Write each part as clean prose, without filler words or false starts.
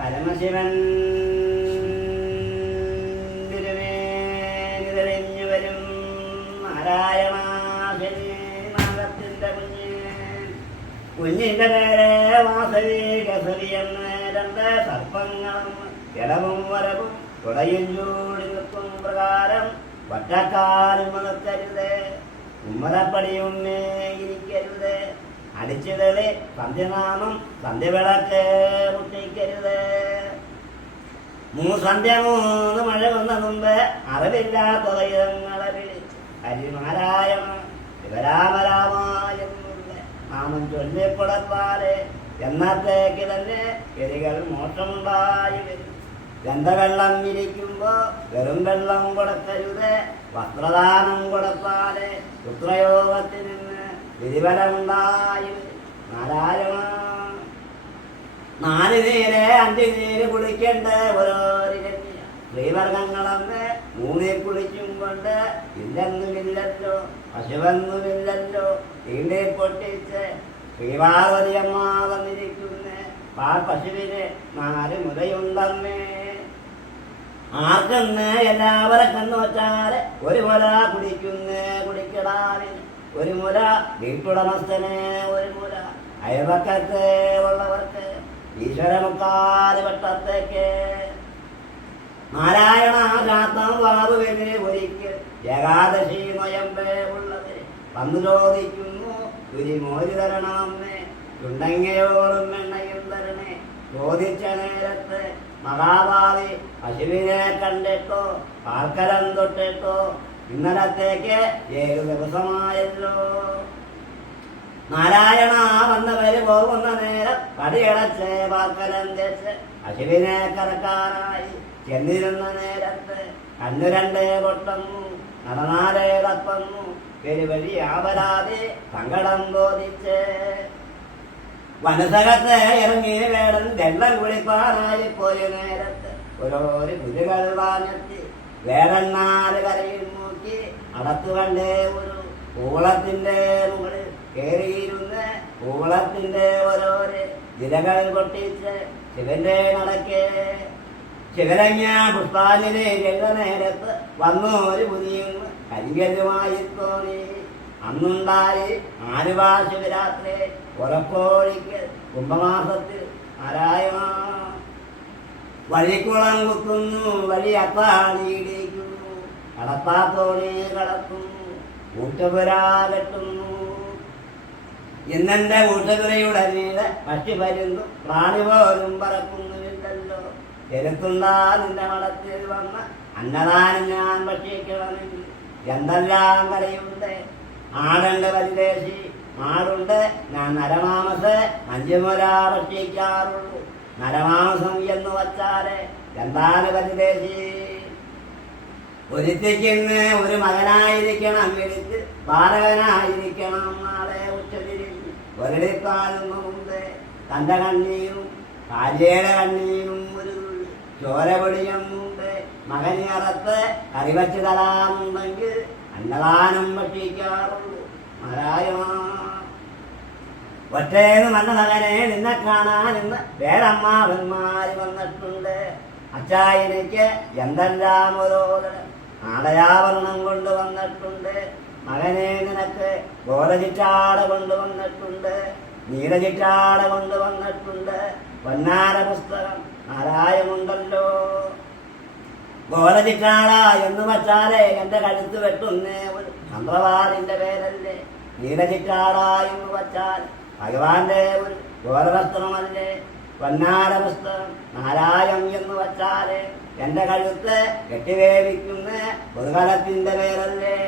പരമശിവൻ തിരുമേനിതെളിഞ്ഞു വരും നാരായണാശരീനാഗത്തിന്റെ കുഞ്ഞിന്റെ നേരെ വാസവി കസരിയെന്ന് രണ്ട് സർപ്പങ്ങളും ഇടവും വരവും തുടയും ചൂടി നിൽക്കും പ്രകാരം ഒറ്റക്കാലും നിർത്തരുത്, ഉമ്മറപ്പടിയുമ്മേ ഇരിക്കരുത്, അടിച്ചുതളി സന്ധ്യനാമം സന്ധ്യവിളക്ക് മുട്ടിക്കരുത്. സന്ധ്യ 3 മഴ വന്ന മുമ്പ് അറിവില്ലാത്ത ദൈവങ്ങളെ വിളിച്ച് ഹരിനാരായണ ശിവരാമരാമായ നാമം ചൊല്ലിക്കൊടുത്താല് എന്നത്തേക്ക് തന്നെ ഗതികൾ മോശമുണ്ടായി വരും. ഗന്ധവെള്ളം ഇരിക്കുമ്പോ വെറും വെള്ളം കൊടുക്കരുത്, വസ്ത്രദാനം കൊടുത്താല് പുത്രയോഗത്തിന് വിധിഫലമുണ്ടായി വരും. നാരായണ 4 നീര് 5 നീര് കുളിക്കേണ്ട ഓരോരിരഞ്ഞ ശ്രീവർഗങ്ങളന്ന് 3 കുളിക്കും കൊണ്ട് ഇല്ലെന്നുമില്ലല്ലോ, പശുവെന്നുമില്ലല്ലോ, തീണ്ടി പൊട്ടിച്ച് ശ്രീപാർവതിയമ്മ വന്നിരിക്കുന്ന പശുവിന് 4 മുലയുണ്ടമ്മേ. ആർക്കെന്ന് എല്ലാവർക്കെന്ന് വെച്ചാൽ 1 മുല കുടിക്കിടാന്, 1 മുല വീട്ടുടമസ്ഥന്, 1 മുല അയൽവക്കത്ത് ഉള്ളവർക്ക്, ഈശ്വരമുക്കാല് വട്ടത്തേക്ക്. നാരായണ ശാസ്ത്രം വാറുവിന് ഒരിക്കൽ ഏകാദശി നൊയമ്പേ ഉള്ളത് വന്നു ചോദിക്കുന്നു, ഒരു മോര് തരണമേ, ചുണ്ടങ്ങയോടും എണ്ണയും തരണേ. ചോദിച്ച നേരത്ത് മഹാഭാവി പശുവിനെ കണ്ടിട്ടോ പാൽക്കലം തൊട്ടിട്ടോ ഇന്നലത്തേക്ക് 7 ദിവസമായല്ലോ. നാരായണ വന്നവര് പോകുന്ന നേരം കടിയടച്ച് പാൽക്കലം തേച്ച് പശുവിനെ കറക്കാനായി ചെന്നിരുന്ന നേരത്ത് കണ്ണു 2 പൊട്ടുന്നു, നടനാലേ തപ്പന്നു, പെരുവഴി ആവരാതെ സങ്കടം ബോധിച്ച് വനസകത്ത് ഇറങ്ങി വേടൻ വെള്ളം കുളിപ്പാനായി പോയ നേരത്ത് ഓരോരു പുലികൾ വാഞ്ഞെത്തി വേടൻ 4 കരയിൽ നോക്കി അടത്തു കണ്ടേ ഒരു പൂളത്തിന്റെ മുകളിൽ കേറിയിരുന്ന് പൂളത്തിന്റെ ഓരോര് വിലകൾ പൊട്ടിച്ച് ശിവന്റെ നടക്കേ. ശിവരഞ്ഞ പുഷ്പാഞ്ജലി ചെയ്ത നേരത്ത് വന്നു ഒരു പുലിയെന്ന് കരിങ്കല്ലുമായി തോന്നി. അന്നുണ്ടായി 4 ശിവരാത്രി ഉറക്കോഴിക്ക് കുംഭമാസത്തിൽ. നാരായണ വഴിക്കുളം കുത്തുന്നു, വഴി അത്താണിയിടിക്കുന്നു, കടപ്പാത്തോണി കടത്തുന്നു, ഊട്ടുപുരാ കെട്ടുന്നു. ഇന്നെന്റെ ഊട്ടുപുരയുടെ നീട് പക്ഷി പരുന്നു, പ്രാണി പോലും പറക്കുന്നുമില്ലല്ലോ. ചെലുത്തുണ്ടാ നിന്റെ മടത്തിൽ വന്ന അന്നദാനം ഞാൻ ഭക്ഷിക്കണമെങ്കിൽ എന്തെല്ലാം കലയുണ്ട്. ആടുണ്ട് പരിദേശി, ആടുണ്ട് ഞാൻ നരമാമസ് 5 മുല ഭക്ഷിക്കാറുള്ളൂ. നരമാംസം എന്ന് വച്ചാല് എന്താണ് പരിദേശി? ഒരുത്തിക്കിന്ന് ഒരു മകനായിരിക്കണം, വിളിച്ച് ബാലകനായിരിക്കണം. നാളെ ഉച്ചതിരിഞ്ഞ് ഒരിടക്കാലുന്ന മുമ്പ് തന്റെ കണ്ണീരും കാലിയുടെ കണ്ണീരും ഒരു തുള്ളി ചോര പൊടിയും മുമ്പ് മകനെ അറത്ത് കറിവച്ച് തരാനുണ്ടെങ്കിൽ അന്നദാനം ഭക്ഷിക്കാറുള്ളൂ. നാരായണ ഒറ്റേന്ന് നല്ല മകനെ നിന്നെ കാണാൻ ഇന്ന് വേറമ്മാവന്മാര് വന്നിട്ടുണ്ട്. അച്ചായനയ്ക്ക് എന്തെല്ലാം ഓരോതരം നാടയാഭരണം കൊണ്ടുവന്നിട്ടുണ്ട്. മകനെ നിനക്ക് ഗോലചിറ്റാട കൊണ്ടുവന്നിട്ടുണ്ട്, നീലചിറ്റാട കൊണ്ടുവന്നിട്ടുണ്ട്, പൊന്നാര പുസ്തകം നാരായമുണ്ടല്ലോ. ഗോലചിറ്റാട എന്ന് വച്ചാലേ എന്റെ കഴുത്ത് വെട്ടുന്നേ ഒരു മന്ത്രവാദിന്റെ പേരല്ലേ. നീലചിറ്റാട എന്ന് വച്ചാൽ ഭഗവാന്റെ ഒരു ഗോലവസ്ത്രമല്ലേ. പൊന്നാര പുസ്തകം നാരായം എന്ന് വച്ചാല് എന്റെ കഴുത്ത് കെട്ടിവേവിക്കുന്ന പൊതുകലത്തിന്റെ പേരല്ലേ.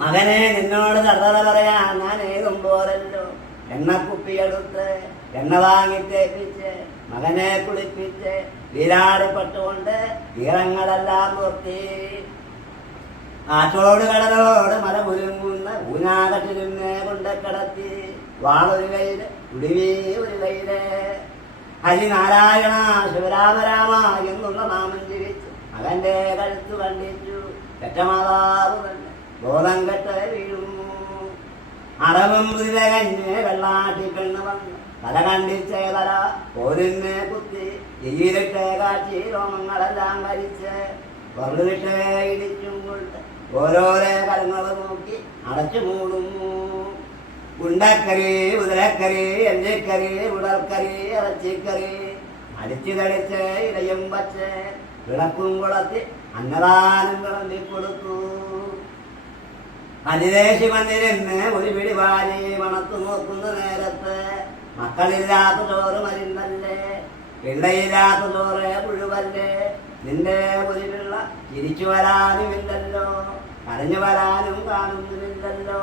മകനെ നിന്നോട് കഥ പറയാൻ ഞാൻ ഏതും പോരല്ലോ. എണ്ണക്കുപ്പിയെടുത്ത് എണ്ണ വാങ്ങി തേപ്പിച്ച് മകനെ കുളിപ്പിച്ച് വീരാടിപ്പെട്ടുകൊണ്ട് ഈറങ്ങളെല്ലാം നിർത്തി ആറ്റോട് കടലോട് മല മുരുങ്ങുന്ന ഊനാകട്ടിരുന്നേ കൊണ്ട് കിടത്തി. വാളൊരു കയ്യില് ഉടിവീ ഒരു കയ്യില് ഹരിനാരായണ ശിവരാമരാമ എന്നുള്ള നാമം ജപിച്ചു മകന്റെ കഴുത്തു കണ്ടിച്ചു. പെറ്റമാതാവ് തന്നെ ബോധം കെട്ട് വീഴുന്നു. അറവും കഞ്ഞ് വെള്ളാട്ടി പെണ്ണ് വന്ന് തല കണ്ടിച്ചേ തല പോരിന്നെ കുത്തി ജയിലിട്ട് കാച്ചി രോമങ്ങളെല്ലാം കരിച്ച് വെറുതെ ഇടിച്ചും കൊണ്ട് ഓരോരോ കലങ്ങൾ നോക്കി അടച്ചു മൂടുന്നു. ഉണ്ടക്കറി ഉദരക്കറി എല്ലിക്കറി ഉടൽക്കറി ഇറച്ചിക്കറി അടിച്ചു തടിച്ച് ഇടയും വച്ച് വിളക്കും കുളത്തി അന്നദാനം വിളമ്പി കൊടുത്തു. അതിദേശി മണ്ണിരുന്ന് ഒരു പിടി വാരി മണത്തു നോക്കുന്ന നേരത്ത് മക്കളില്ലാത്ത ചോറ് മരുന്നല്ലേ, പിള്ളയില്ലാത്ത ചോറ് പുഴുവല്ലേ, നിന്റെ ഒരു പിള്ള തിരിച്ചു വരാനുമില്ലല്ലോ, കരഞ്ഞു വരാനും കാണുന്നുമില്ലല്ലോ.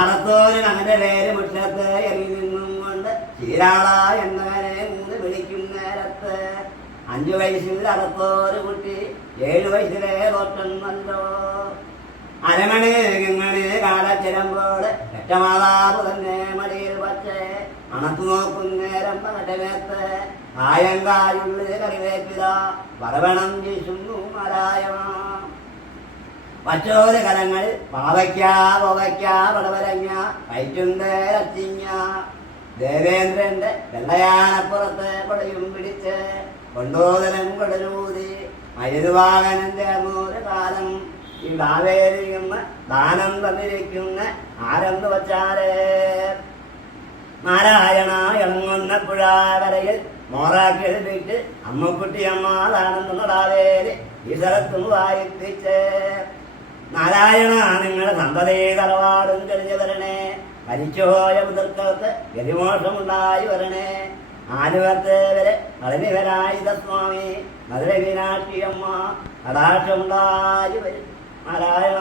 അടത്തോര് അവന്റെ പേര് മുറ്റത്ത് ഇറങ്ങി നിന്നും കൊണ്ട് ചീരാള എന്നവനെ 3 വിളിക്കും നേരത്ത് 5 വയസ്സിൽ അടത്തോര് കുട്ടി 7 വയസ്സിലെ തോറ്റന്നല്ലോ. അരമണി കിങ്ങണി കാലച്ചിരമ്പോട് പെറ്റമാതാവ് തന്നെ മടിയിൽ വച്ച് അണത്തു നോക്കും നേരം പകട്ടമേത്ത് കായങ്കായുള്ളിൽ കറിവേപ്പില വറവണം വീശുന്നു നാരായണ. പച്ചോര കലങ്ങൾ പാവയ്ക്ക പുകയ്ക്ക പടവലങ്ങ വൈറ്റുണ്ട് അച്ചിങ്ങ. ദേവേന്ദ്രന്റെ വെള്ളയാനപ്പുറത്ത് കൊടയും പിടിച്ച് കൊണ്ടോദനം കൊടലൂതി മരുവാകനം ചേർന്നൊരു കാലം ഈ കാവേരിയുന്ന ദാനം തന്നിരിക്കുന്ന ആരെന്ന് വച്ചാലേ. നാരായണ ഇളങ്ങുന്ന പുഴാകരയിൽ മോറാക്കെഴുതിട്ട് അമ്മക്കുട്ടിയമ്മ ദാനം കാവേരി ഈ സ്ഥലത്തും വായിപ്പിച്ച്. നാരായണ നിങ്ങളുടെ സന്തതി തറവാടും തെളിഞ്ഞു വരണേ, മരിച്ചുപോയ മുതൽക്കൾക്ക് ഗതിമോഷമുണ്ടായി വരണേ. 4 വർഷത്തെ വരെ കളനിവരായുധ സ്വാമി മധുര മീനാക്ഷിയമ്മ കടാക്ഷമുണ്ടായി വരും. നാരായണ.